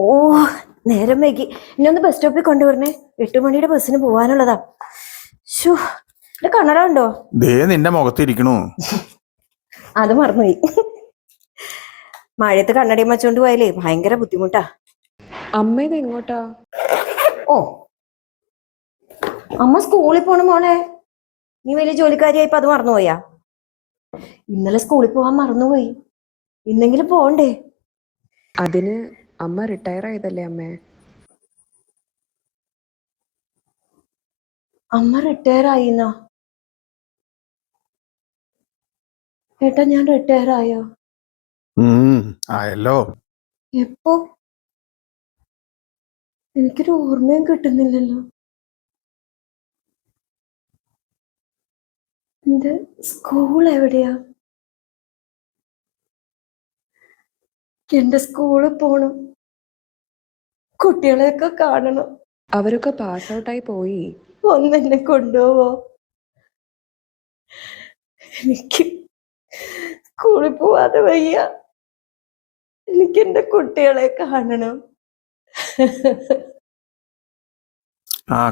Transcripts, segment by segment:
ഓ, നേരം വൈകി. ഇനി ഒന്ന് ബസ് സ്റ്റോപ്പിൽ കൊണ്ടുവരണേ. 8 മണിയുടെ ബസ്സിന് പോവാനുള്ളതാ. ഷോ, കണ്ണട ഉണ്ടോ? ദേ നിന്റെ മുഖത്തിരിക്കണു. അത് മറന്നുപോയി. മഴയത്ത് കണ്ണടയും വച്ചോണ്ട് പോയാലേ ഭയങ്കര ബുദ്ധിമുട്ടാ. അമ്മ ഇത് എങ്ങോട്ടാ? ഓ, അമ്മ സ്കൂളിൽ പോണ മോളെ. നീ വലിയ ജോലിക്കാരിയായിപ്പോ അത് മറന്നുപോയാ? ഇന്നലെ സ്കൂളിൽ പോവാൻ മറന്നുപോയി. ഇന്നെങ്കിലും പോണ്ടേ? അതിന് അമ്മ റിട്ടയർ ആയതല്ലേ അമ്മേ? അമ്മ റിട്ടയർ ആയിന്നോ? ഏട്ടാ, ഞാൻ റിട്ടയർ ആയോ? ആയല്ലോ. എപ്പോ? എനിക്കൊരു ഓർമ്മയും കിട്ടുന്നില്ലല്ലോ. എന്റെ സ്കൂൾ എവിടെയാ? എന്റെ സ്കൂളിൽ പോണം, കുട്ടികളെയൊക്കെ കാണണം. അവരൊക്കെ പാസ് ഔട്ടായി പോയി. ഒന്നെന്നെ കൊണ്ടുപോവോ? എനിക്ക് സ്കൂളിൽ പോവാതെ വയ്യ. എനിക്ക് എന്റെ കുട്ടികളെ കാണണം.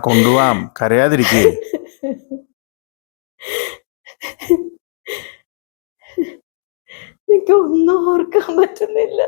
കൊണ്ടുപോവാം, കരയാതിരിക്കേ. എനിക്ക് ഒന്നും ഓർക്കാൻ പറ്റുന്നില്ല.